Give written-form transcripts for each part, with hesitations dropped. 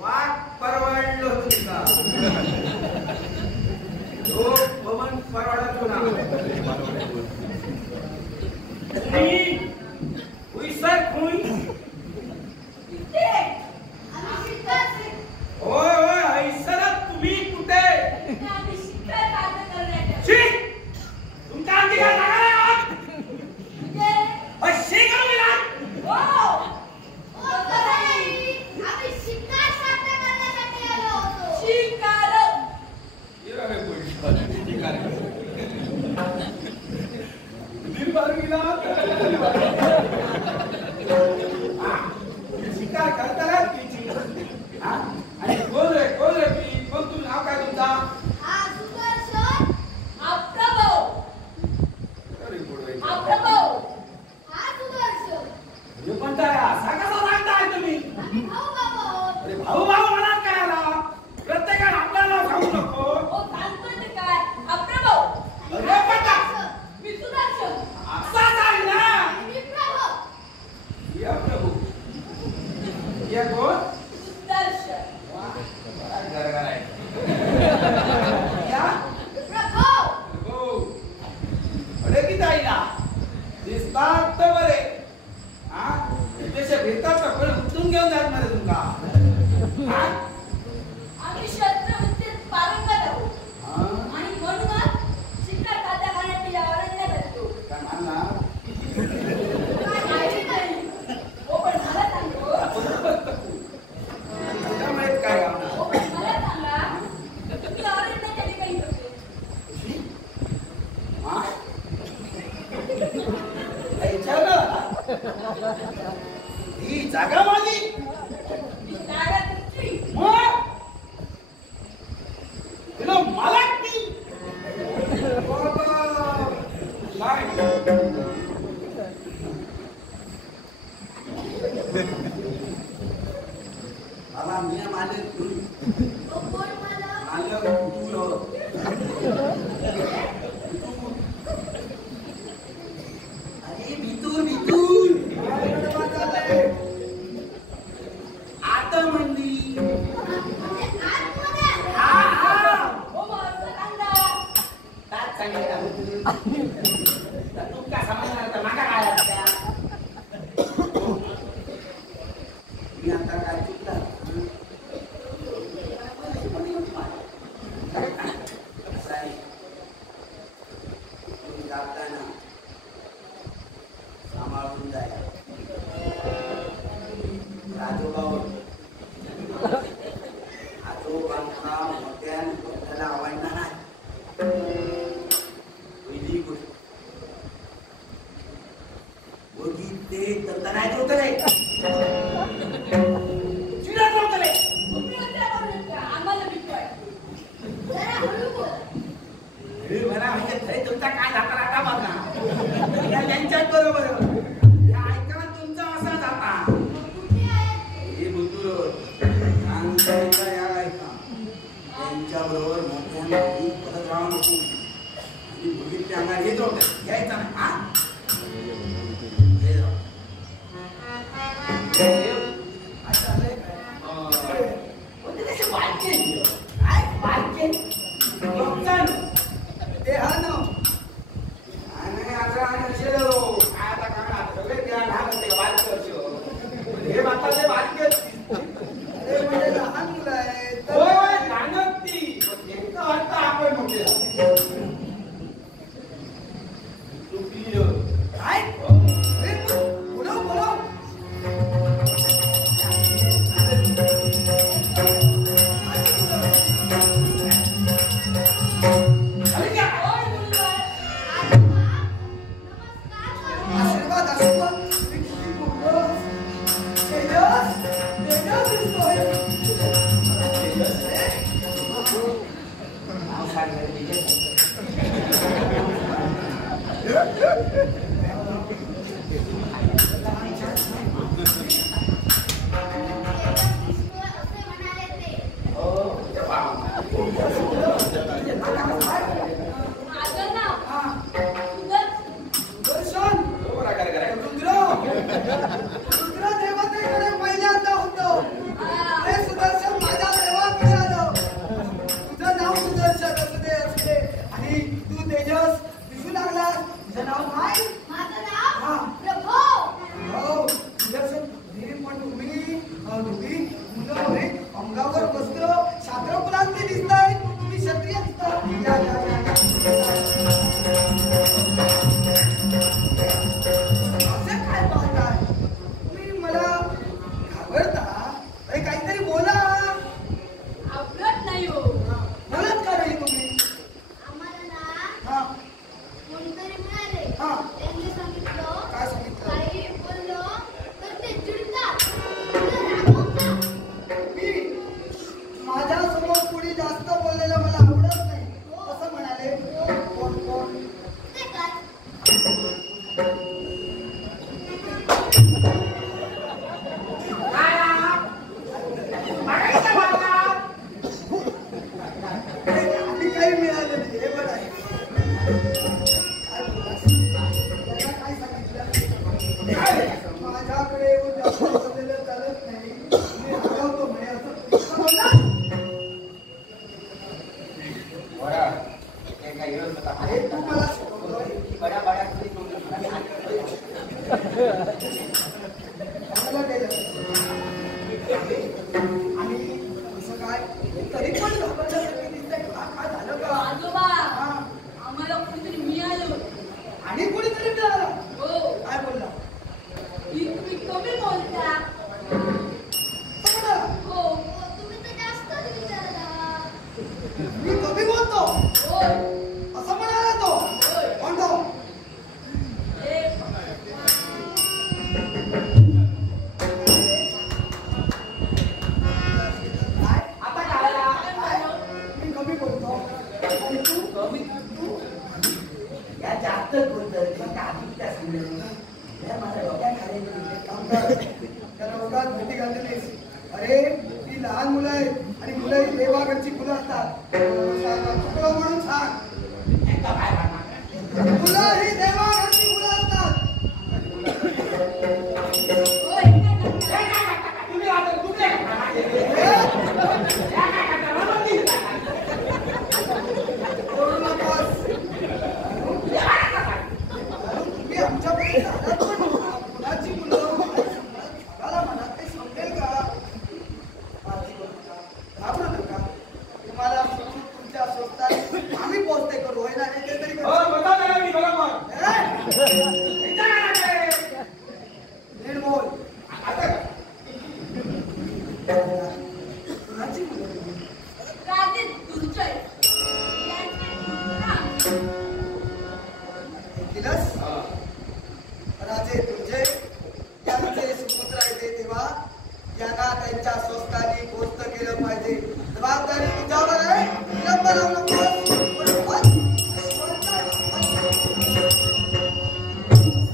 वाघ परवडलो तुमचा तो पवन परवडतो ना तुम्ही उईसर खुई होय होय ऐसरच तुम्ही कुठे तुमच्या अंगी काय शिकार करता आणि कोण रे कोण तू नाव काय तुमचा तुम्ही भाऊ म्हणा काय आला प्रत्येकाला आपल्याला सांगू नको ये कोण सुदर्शन बड़ा गरगर आहे क्या प्रभू अरे किती आईला दिसतात तर बरे हा त्याचे भेटतात तर कोण उचलून घेऊन जात मध्ये तुमका आम्ही शस्त्रविद्येत पारंगत आहोत आणि म्हणूनच शिकार तात्या खाण्याची आवडत असतो काय म्हणला ही जागा माझी जागा तुमची मला बाबा मी मालक अरे भितूर आता मंदी तुमका समजणार तर मागा काय असत्या मी आता काय चुकला तुम्ही जाताना सांभाळून जाय आजोबांचा मोठ्यान त्याला आवडणार नाही पहिली गोष्ट बघितले तर नाही होतले चिडत होतले आम्हाला विकवाय मला म्हणजे तुमचा काय जाता राहता बघा त्यांच्याच बरोबर ऐका तुमचा असा जाता हे बुतुर सांगता या ऐका त्यांच्या बरोबर मोठ्या परत राहू नको आणि बघितले अंगार येत होते यायचा ना हा माझ्याकडे येऊन जास्त बोललेलं चालत नाही. मी हरवतो म्हणे असं बोलला. अरे तू मला शिकवतोय. चांगलं केलं. आणि असं काय तरी पण घाबरल्यासारखं दिसतंय. काय झालं का? आजोबा आम्हाला कोणीतरी मिळालं. आणि कोणीतरी मिळालं? हो. काय बोलला? तुम्ही कमी बोलता. समजा हो. तुम्ही तर जास्तच विचारता. मी कमी बोलतो होय. असं म्हणाला तो. होय. कोण तो? आता काय मी कमी बोलतो आणि तू या जास्त बोलतोय पण आधी त्या सांगलं माझ्या डोक्यात खाली काम कर. त्याला रोगात भीती घालली नाहीस. अरे ती लहान मुलं आहेत आणि मुलं ही देवाघरची फुलं असतात. चुकलं म्हणून सांग. मुलं ही देवाघरची फुलं असतात. होय. तुम्ही आता कुठले बोलू नकोस. तुम्ही आमच्यापर्यंत आलात पण मुलाची मुलं मला मनात काही समजेल का? घाबरू नका. तुम्हाला तुमच्या स्वतः आम्ही पोचते करू होय ना? ते तरी करू. नीट बोल. कुणाची मुलं? राजे दुर्जय यांचे राम. ऐकलंस? राजे तुझे यांचे सुपुत्र येते तेव्हा यांना त्यांच्या स्वस्तानी पोस्ट केलं पाहिजे. जबाबदारी तुझ्यावर आहे. विलंब लावू नकोस.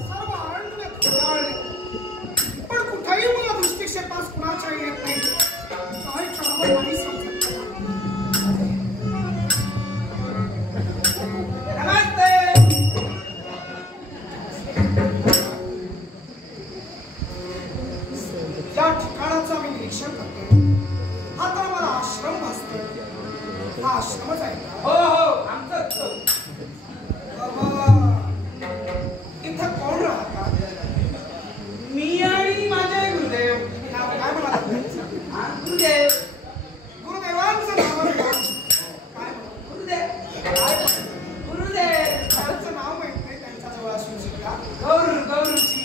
सर्व आनंद खुशाल. पण कुठेही मला दृष्टिक्षेपास कुणाच्या येत नाही. काय करावं नाही समजत नाही. नमस्ते. या ठिकाणाचं मी निरीक्षण करतो. हा तर मला आश्रम भासतो. हा आश्रमच आहे का? हो आमचं बाबा, इथं कोण राहतात? मी आणि माझे गुरुदेव. नाव काय म्हणाला त्यांचं? गुरुदेव गुरुदेवांचं नाव आहे का? काय गुरुदेव गुरुदेव त्यांचं नाव माहित नाही. त्यांच्या जवळ असून शिका. गौरूची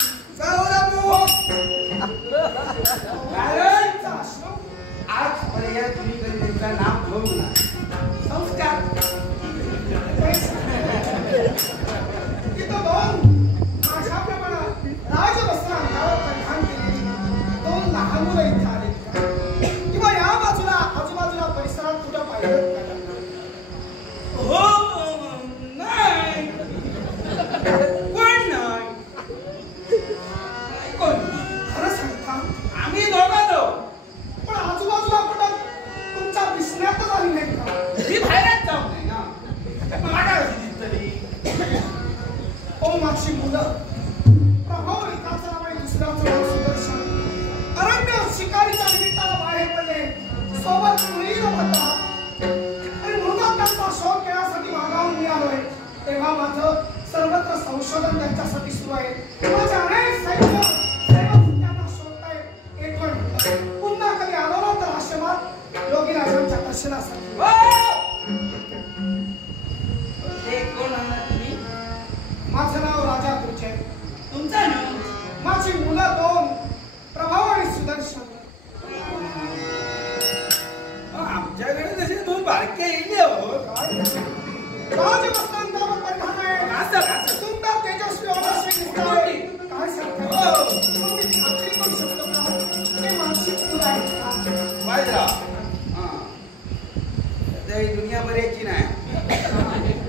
त्यांचा आश्रम आजपर्यंत तुम्ही कधी त्यांचं नाव घेऊ ना. संस्कार तिथं दोन माझ्याप्रमाणे राजवस्त्र अंगावर परिधान केलेली दोन लहान मुलं इथे आलेत का? किंवा या बाजूला आजूबाजूला परिसरात कुठं पाहिलं का त्यांना? हो नाही कोण नाही कोण खरं सांगता? आम्ही दोघं पण आजूबाजूला कुठं तुमच्या दिसण्यातच आली नाही का? मी बाहेरच जाऊ नाही ना. माझ्या तरी ओ माझी मुलं प्रभाव एकाचं नाव आहे, दुसऱ्याचं नाव सुदर्शन. अरण्य शिकारीच्या निमित्तानं बाहेर पडले. सोबत मुलीला होता आणि मृगात त्यांचा शोध घेण्यासाठी मागावून मी आलोय. तेव्हा माझं सर्वत्र संशोधन त्यांच्यासाठी सुरू आहे. माझे अनेक सेवक त्यांना शोधतायत. एक पण पुन्हा कधी आलो ना तर आश्रमात योगीराजांच्या दर्शनासाठी. ते कोण आहात तुम्ही? माझं नाव राजा तुझे. तुमचं नाव? माझी मुलं दोन प्रभाव आणि सुदर्शन. आमच्याकडे तसे दोन बारके येईल हो. राजवस्त्रांवर परिधान आहे. असं सुंदर तेजस्वी ओजस्वी दिसतात. काय सांगता? मग मी खात्री करू शकतो का ते मानसिक मुलं आहेत का? वाजरा ही दुनिया बऱ्याची नाही.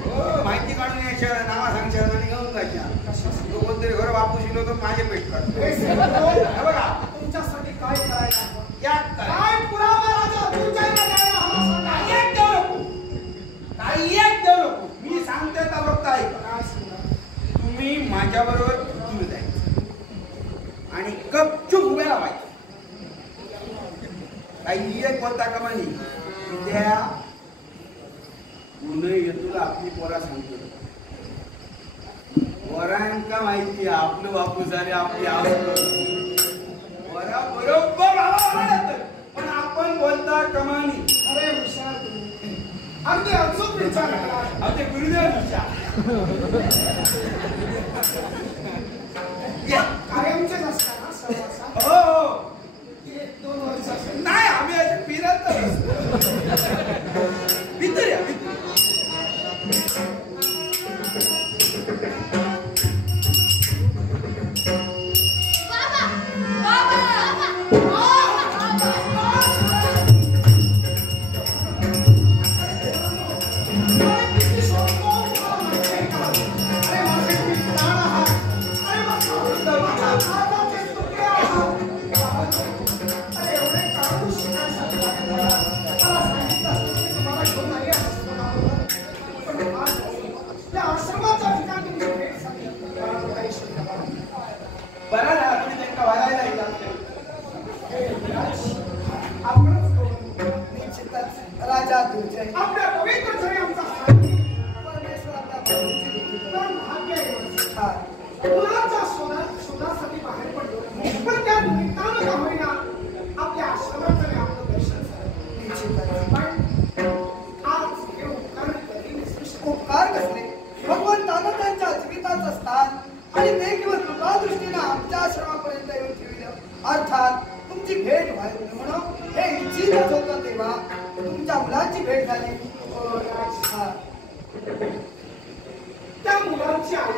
हो माहिती काढून यायच्या नावा सांगच्या आणि घेऊन जायच्या. तो कोणतरी घर वापू शिलो तर माझे पेट काढतो. हे सेवक बघा तुमच्यासाठी काय करायला हवं? यात काय पुरावा राजा तुझ्याला द्यायला हवा सांगा. एक देऊ नको. काही एक देऊ नको. मी सांगते तर फक्त ऐका. काय सांगा? तुम्ही माझ्या बरोबर दूर जायचं. काही एक कोणता कमानी त्या मुलं येतो आपली पोरा सांगतो पोरांका माहिती आपलं बापू झाले आपली आवड पोरा बरोबर पण आपण बोलता कमानी अरे हुशार अगदी अचूक विचार करा. ते गुरुदेव विचार कायमचेच असतात ना सहवासात. हो 1-2 वर्ष नाही आम्ही असे फिरत भीतर या बरा झाला तुम्ही त्यांना वाढायला येतात निश्चितच राजा दुर्जय आपल्या पवित्र जरी आमचा साथी परमेश्वर आपल्या प्रभूची तर भाग्य आहे. हा मुलाच्या शोधासाठी बाहेर पडलो पण त्या निमित्तानं का होईना आपल्या आश्रमात जरी आपलं दर्शन झालं. निश्चितच पण आज हे उपकार कधी विसरू शकत उपकार कसले भगवंतानं त्यांच्या जीविताचं स्थान आणि ते किंवा कृपा दृष्टीनं आमच्या आश्रमापर्यंत येऊन ठेवलं अर्थात तुमची भेट व्हावी म्हणून हे इच्छितच होतं तेव्हा तुमच्या मुलांची भेट झाली. हा. त्या मुलांची आई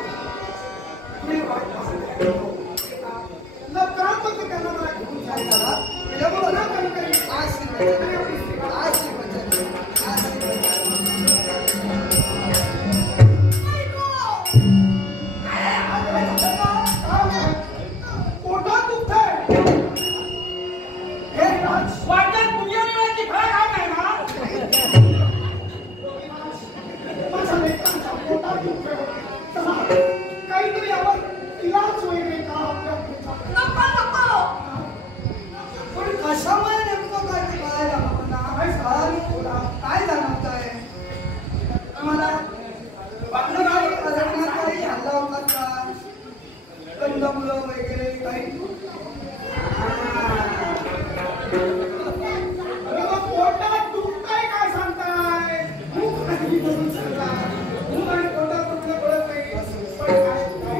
मी वाट पाहत लवकरात लवकर त्यांना मला घेऊन काय जायला झाला? विलंब मला न कधी कधी आशीर्वाद आणि आपली सेवा पोटात दुखतंय. हे राज वाटत पुण्यनिवाची फळ खाऊ नाही ना माझ्या लेकरांच्या पोटात दुखतंय. चला, काहीतरी यावर इलाज वगैरे का आपल्या नको पण कशामुळे नेमकं काय ते कळायला हवं ना? काय जाणवतंय मला काही अरण्यात काही हल्ला होतात का कंदमुलं वगैरे काही अरे मग पोटात दुखतंय काय सांगताय? भूक नाही म्हणून सांगता. भूक आणि पोटात दुखणं कळत नाही. पण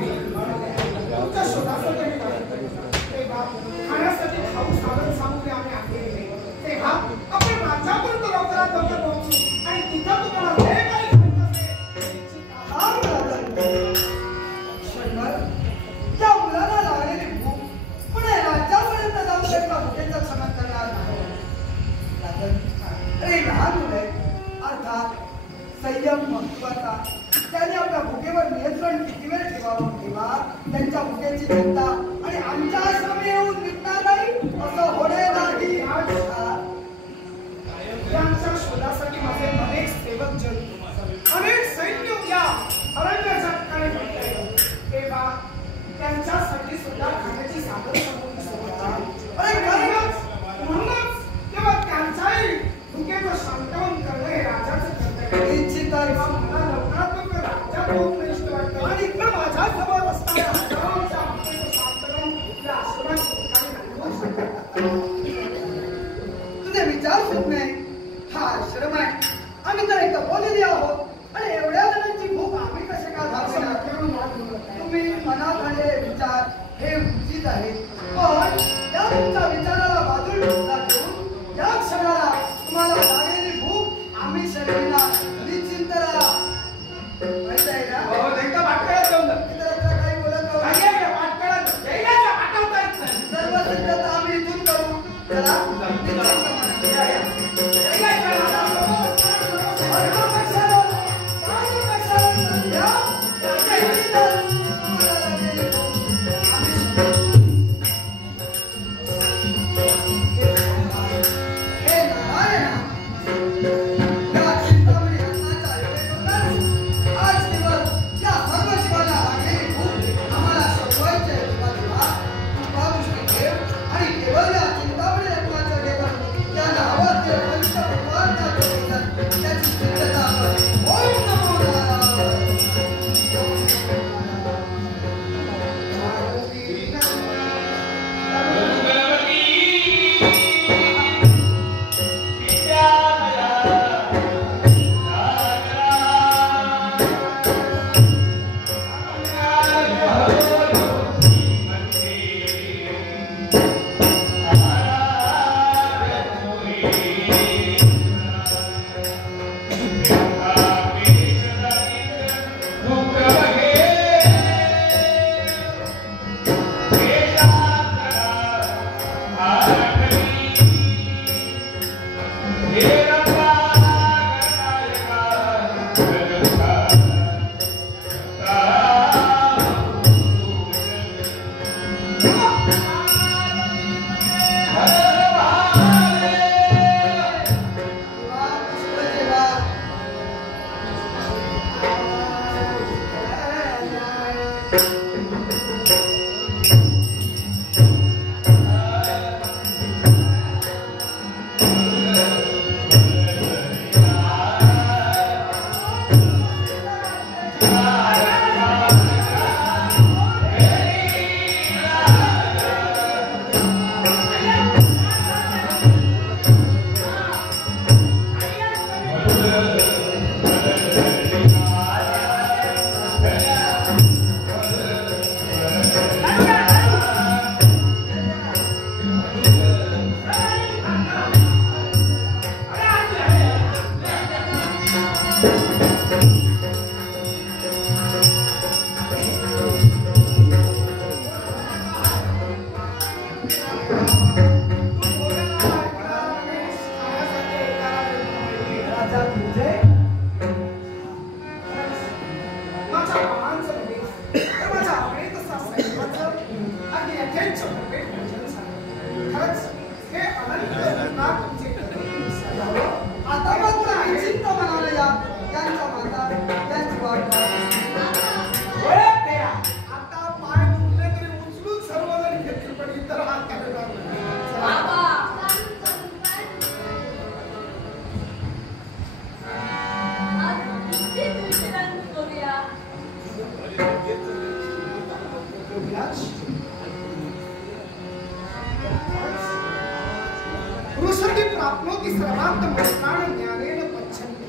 तुमच्या शोधासाठी मी करतोय. तेव्हा खाण्यासाठी खाऊ साधन सामुग्री आम्ही आणलेली आहे. तेव्हा आपण माझ्यापर्यंत लवकरात लवकर पोहोचू आणि तिथं तुम्हाला जे काही खायचं असेल, हा मिळाला. शंकर, त्या मुलाला लागलेली भूक पुणे राज्यापर्यंत जाऊन त्यांच्या भुकेचं क्षमन करणार नाही. अरे लहान मुले अर्थात संयम महत्वाचा. त्याने आपल्या भुकेवर नियंत्रण किती वेळ ठेवावं तेव्हा त्यांच्या भुकेची चिंता आणि आमच्या आश्रमी येऊन विकणार नाही असं होणे नाही. यांच्या शोधासाठी माझे अनेक सेवक जन अनेक सैन्य या अरण्याच्या ठिकाणी भेटले. तेव्हा त्यांच्यासाठी सुद्धा खाण्याची साधन सामुग्री सोबत आहे. म्हणूनच तेव्हा त्यांच्याही भुकेचं शांतवन करणं हे राजाचं कर्तव्य आहे. निश्चित आहे. तेव्हा मला लवकरात लवकर राज्यात पोहोचणं इष्ट वाटतं आणि इकडं माझ्या जवळ असणाऱ्या हजारोच्या भुकेचं शांतवन या आश्रमाच्या ठिकाणी घालवू तुझे विचार सुट नाही. हा आश्रम आहे. आम्ही तर एकदा बोललेली आहोत आणि एवढ्या जणांची भूक आम्ही कसे का भागवणार? तुम्ही मनात आणलेले विचार हे उचित आहे. पण त्या तुमच्या विचाराला बाजूला घेऊन या क्षणाला तुम्हाला लागलेली भूक आम्ही शरीराला निश्चिंत राहा. माहित आहे ना? हो एकदा वाटकळत जाऊन जा. इतरत्र काही बोलत काय नाही. आहे वाटकळत वेगाच्या पाठवता येत नाही. सर्व सिद्धता आम्ही इथून करू. चला निश्चिंत या, या. हे नारायण या चिंतामणी वृषभी प्राप्नोति सर्वात्म मंत्राण ज्ञानेन पच्छन्ति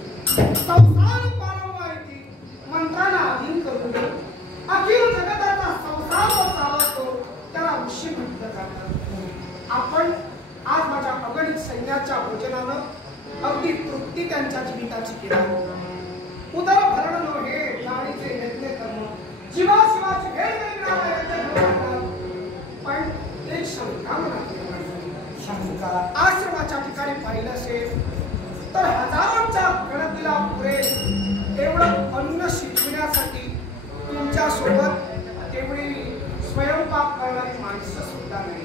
संसार पारंवायती मंत्रांना अधीन करून अखिल जगताचा संसार चालवतो त्याला ऋषी म्हटलं जातं. आपण आज माझ्या अगणित सैन्याच्या भोजनानं अगदी तृप्ती त्यांच्या जीविताची केली. उदर भरण नो हे प्राणीचे यज्ञ कर्म जीवाशिवाची भेट करणारा यज्ञ करणार. पण एक शंका मनात शंका आश्रमाच्या ठिकाणी पाहिलं असेल तर हजारोच्या गणतीला पुरेल एवढं अन्न शिजविण्यासाठी तुमच्या सोबत तेवढी स्वयंपाक करणारी माणसं सुद्धा नाही.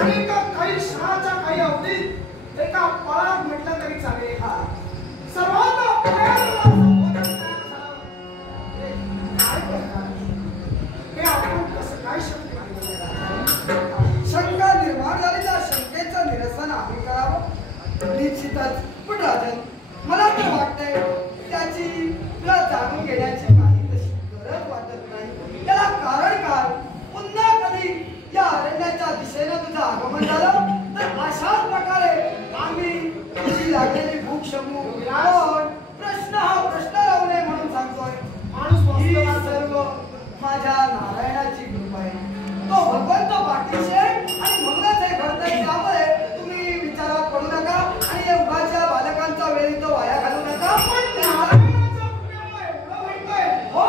आणि काही क्षणाच्या काही अवधीत एका पळात म्हटलं तरी चालेल हा सर्वांना शंका निर्माण झालेल्या शंकेचं निरसन आम्ही करावं निश्चितच. पण राजन मला तर वाटतंय त्याची तुला जाणून घेण्याची काही तशी गरज वाटत नाही. त्याला कारण काय पुन्हा कधी या अरण्याच्या दिशेनं तुझं आगमन झालं तर अशाच प्रकारे आम्ही तुझी लागलेली भूक शमू. पण प्रश्न हा प्रश्न राहू नये म्हणून सांगतोय. ही सर्व माझ्या नारायणाची कृपा आहे. तो भगवंत पाठीशी आहे आणि म्हणूनच हे घडतंय. त्यामुळे तुम्ही विचारात पडू नका आणि या उभाच्या बालकांचा वेळ तो वाया घालू नका. पण हो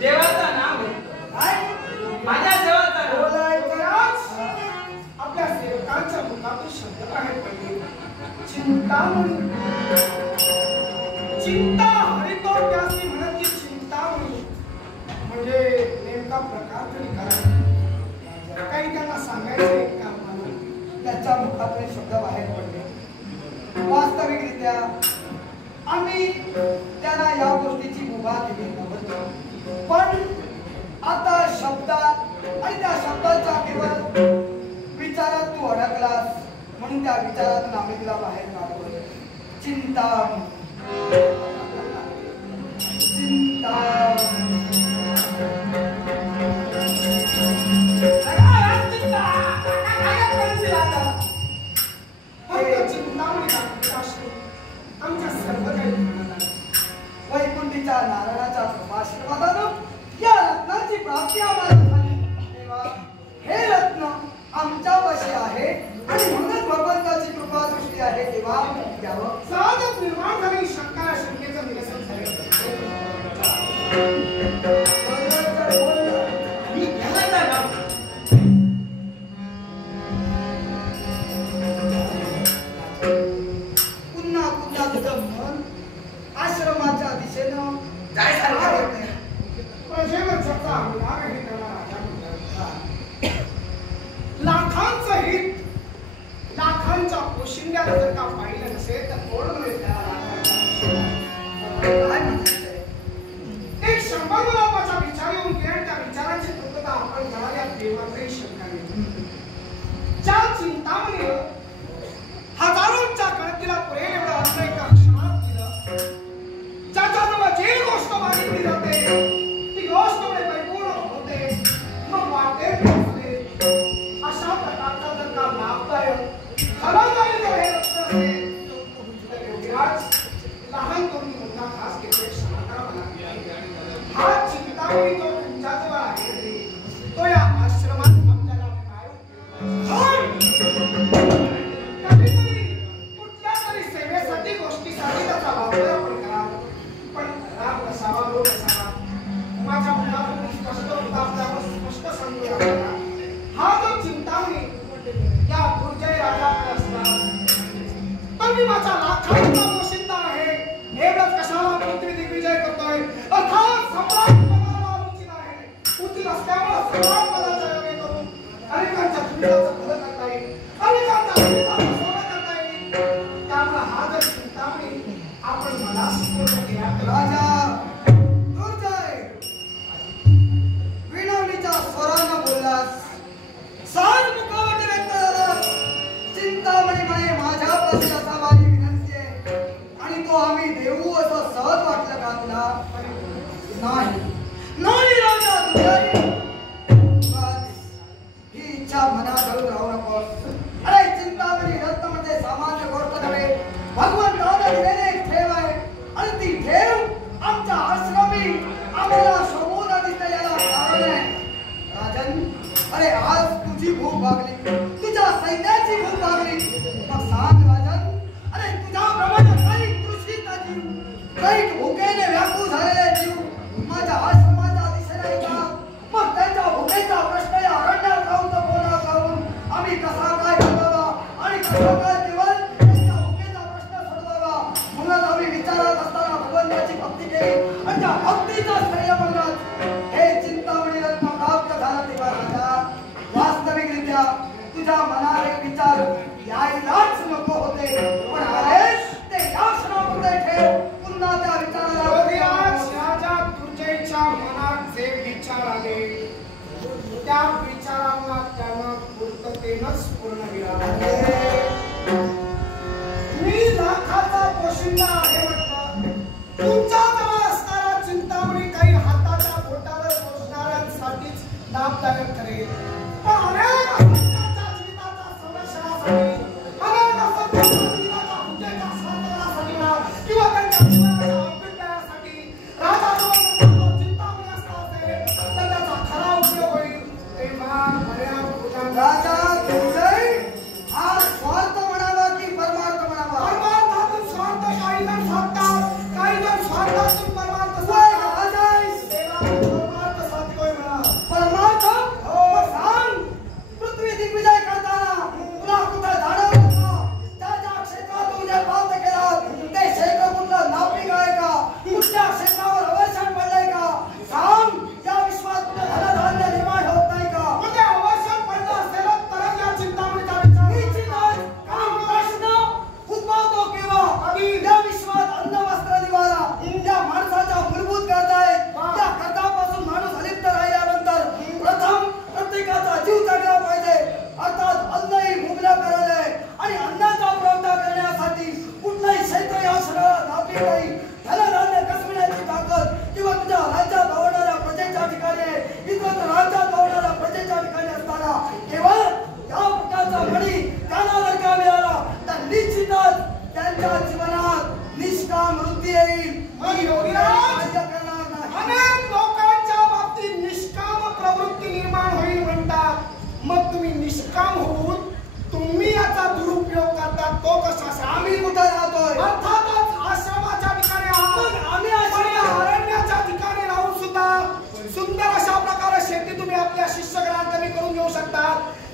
देवाचं नाव काय माझ्या देवाचं नाव बोलायचं आपल्या सेवकांच्या मुखातून शब्द बाहेर पडले. चिंतामणी चिंता हरितो त्याची म्हणत चिंतामणी म्हणजे नेमका प्रकार तरी करा. काही त्यांना सांगायचं का मला त्याच्या मुखातून शब्द बाहेर पडले. वास्तविकरित्या आम्ही त्यांना या गोष्टीची मुभा दिली नव्हती. पण आता शब्दात आणि त्या शब्दाच्या केवळ विचारात तू अडकलास म्हणून त्या विचारातून आम्ही तुला बाहेर काढलो. चिंता चिंता आमच्या सर्व काही वैकुंठीच्या नारायणाच्या आशीर्वादानं या रत्नाची प्राप्ती आम्हाला झाली. तेव्हा हे रत्न आमच्या वशी आहे आणि म्हणूनच भगवंताची कृपा दृष्टी आहे. तेव्हा घ्यावं. सहजच निर्माण झालेली शंका या शंकेचं निरसन झाले. मी देवाचं नाव पुन्हा पुन्हा तुझं मन आश्रमाच्या दिशेनं जायसारखं होते. प्रजेवंशाचा अनुराग हे त्याला राजा म्हणतात. लाखांचं हित लाखांच्या पोशिंद्यात जर का पाहिलं नसेल तर कोणमध्ये त्याला काय म्हणायचंय? एक 100 गुलाबाचा विचार येऊन गेला. त्या विचाराची पूर्तता आपण करायला देवाचंही शंका नाही. ज्या चिंतामणीनं हजारोंच्या गणतीला पुरेल एवढं अन्न एका क्षणात दिलं. ज्याच्याजवळ जी गोष्ट मागितली जाते ती गोष्ट परिपूर्ण होते. मग वाटेल अशा प्रकारचा जर का लाभदायक फलदायी जर हे रत्न असेल तर योगीराज लहान करून मोठा खास घेतले क्षमा करा मला. हा चिंतामणी जो तुमच्याजवळ आहे तो या आश्रमात आपल्याला काय कधीतरी कुठल्या तरी सेवेसाठी गोष्टीसाठी त्याचा वापर आपण करावा. पण राग नसावा रोग नसावा. माझ्या मुलाला स्पष्ट होता आपल्याला स्पष्ट सांगू आपल्याला हा जो चिंतामणी या दुर्जय राजाकडे असला तर मी माझ्या लाखांचा पोशिंदा आहे. एवढंच कशाला पृथ्वी दिग्विजय करतोय. अर्थात सम्राट पदाला उचित आहे. उचित असल्यामुळे सम्राट पदाचा योग्य करून अनेकांच्या जीविताचं भलं करता येईल. अनेकांच्या जीविताचं सोनं करता येईल. त्यामुळे हा जर चिंतामणी आपण मला सुपूर्द केला तर राजा दुर्जय विनवणीच्या स्वरानं बोललास. सहज मुखावटी व्यक्त झालास. चिंतामणी म्हणे माझ्या अशी असा माझी विनंती आहे आणि तो आम्ही देऊ असं सहज वाटलं का तुला? नाही नाही राजा दुर्योधन, ही इच्छा मनात धरून राहू नकोस. अरे चिंतामणी रत्न म्हणजे सामान्य गोष्ट नव्हे, भगवंताने दिलेले एक ठेव आहे आणि ती ठेव आमच्या आश्रमी आम्हाला शोभून दिसते याला कारण आहे. राजन, अरे आज तुझी भूक भागली, तुझ्या सैन्याची भूक भागली, मग सांग राजन, अरे तुझ्याप्रमाणे काही तृषित जीव, काही भुकेने व्याकुळ झालेले जीव माझ्या आश्रमाच्या दिशेने येतात. मग त्यांच्या भुकेचा प्रश्न या अरण्यात राहून तर कोणा खाऊन आम्ही कसा काय घालवावा आणि कसा काय केवळ त्यांच्या भुकेचा प्रश्न सोडवावा म्हणून आम्ही विचारत असताना भगवंताची भक्ती केली आणि त्या भक्तीचा श्रेय म्हणत हे चिंतामणी रत्न प्राप्त झालं. तेव्हा राजा, वास्तविकरित्या तुझ्या मनात एक विचार यायलाच नको होते, पण आलेस ते या क्षणापुरते ठेव. पुन्हा त्या विचाराला राजा दुर्जयच्या मनात जे विचार आले त्या विचारांना त्यानं पूर्ततेनंच पूर्ण केला. मी लाखाचा पोशिंदा आहे म्हटलं, तुमच्या जवळ असणारा चिंतामणी काही हाताच्या बोटावर पोचणाऱ्यांसाठीच लाभदायक ठरेल, पण अनेक असत्याच्या जीविताच्या संरक्षणासाठी, अनेक असत्याच्या जीविताच्या हुद्देच्या सार्थनासाठी किंवा त्यांच्या जीवनाच्या अभ्युदयासाठी राजाजवळ चिंतामणी असता असेल तर त्याचा खरा उपयोग होईल. तेव्हा राजा दुर्जय हा स्वार्थ म्हणावा की परमार्थ म्हणावा? परमार्थातून स्वार्थ काही जण साधतात, काही जण स्वार्थातून परमार्थ साधतात. परमार्थ साधतोय म्हणा. परमार्थ हो सांग. पृथ्वी दिग्विजय करताना तुला कुठं जाणवलं का? त्या ज्या क्षेत्रात तुझ्या प्राप्त केला ते क्षेत्र कुठलं नापिक आहे का? कुठल्या क्षेत्रावर अवर्षण पडलंय का? सांग. या विश्वात कुठं धनधान्य निर्माण होत नाही का? म्हणजे अवश्य पडलं असेल तर या चिंतामणीचा विचार निश्चितच. कारण प्रश्न उद्भवतो केव्हा? या विश्वात अन्न वस्त्र निवारा या माणसाच्या मूलभूत गरजा आहेत. त्या गरजापासून माणूस अलिप्त राहिल्यानंतर प्रथम प्रत्येकाचा जीव जगला पाहिजे. अर्थात अन्न ही मुबलक गरज आहे आणि अन्नाचा पुरवठा करण्यासाठी कुठलाही क्षेत्र या शहरात नापिक नाही. धनधान्य कसविण्याची ताकद किंवा तुझ्या राज्यात आवडणाऱ्या प्रजेच्या ठिकाणी आहे, इतर राज्यात आवडणाऱ्या प्रजेच्या ठिकाणी असताना केवळ या प्रकारचा म्हणी त्यांना जर का मिळाला तर निश्चितच त्यांच्या जीवनात निष्काम वृत्ती येईल. मग योगीराज, कार्य करणार नाही. अनेक लोकांच्या बाबतीत निष्काम प्रवृत्ती निर्माण होईल म्हणतात. मग तुम्ही निष्काम होऊन तुम्ही याचा दुरुपयोग करता तो कसा? आम्ही कुठं राहतोय? अर्थातच आश्रमाच्या ठिकाणी आहात. आम्ही आश्रमात अरण्याच्या ठिकाणी राहून सुद्धा सुंदर अशा प्रकारे शेती तुम्ही आपल्या शिष्यगणांकडे करून घेऊ शकता.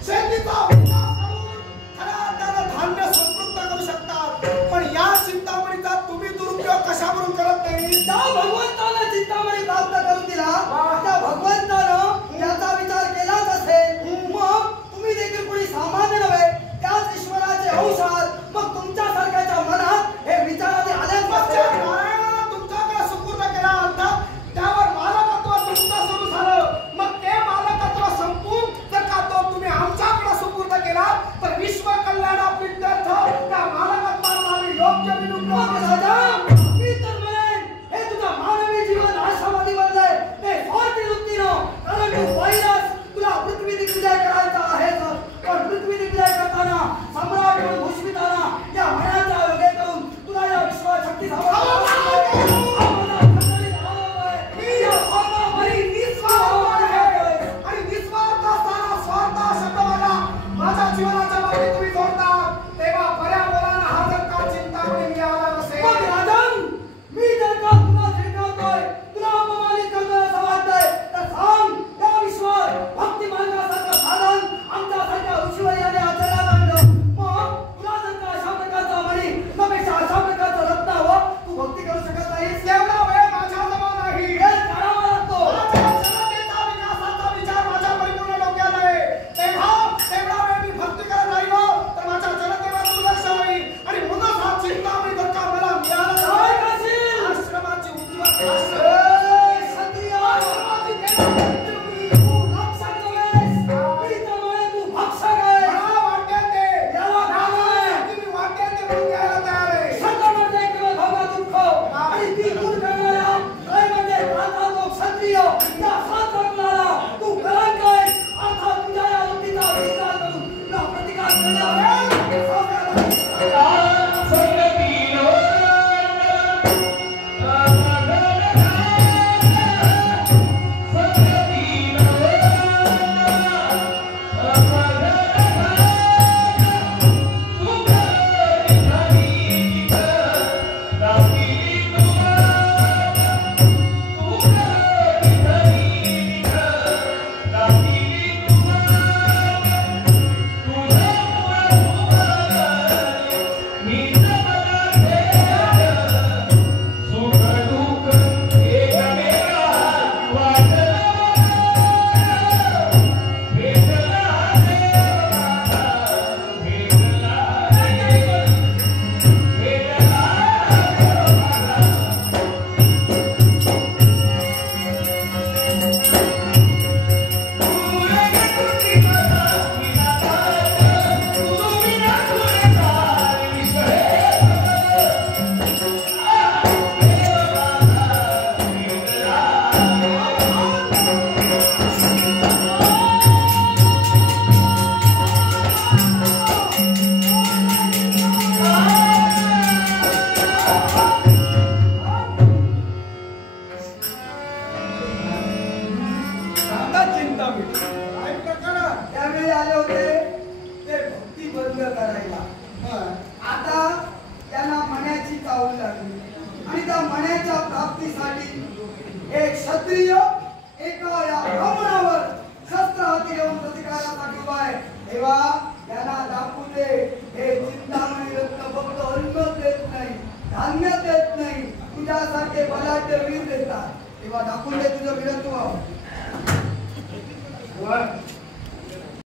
शेतीचा विकास करून खऱ्या अर्थानं धान्य समृद्ध करू शकतात. पण याच क्षत्रिय एका या ब्राह्मणावर शस्त्र हाती घेऊन प्रतिकारासाठी उभा आहे. तेव्हा यांना दाखवू दे हे चिंतामणी रत्न फक्त अन्न देत नाही, धान्य देत नाही, तुझ्यासारखे बलाढ्य वीर देतात. तेव्हा दाखवून दे तुझं वीरत्व.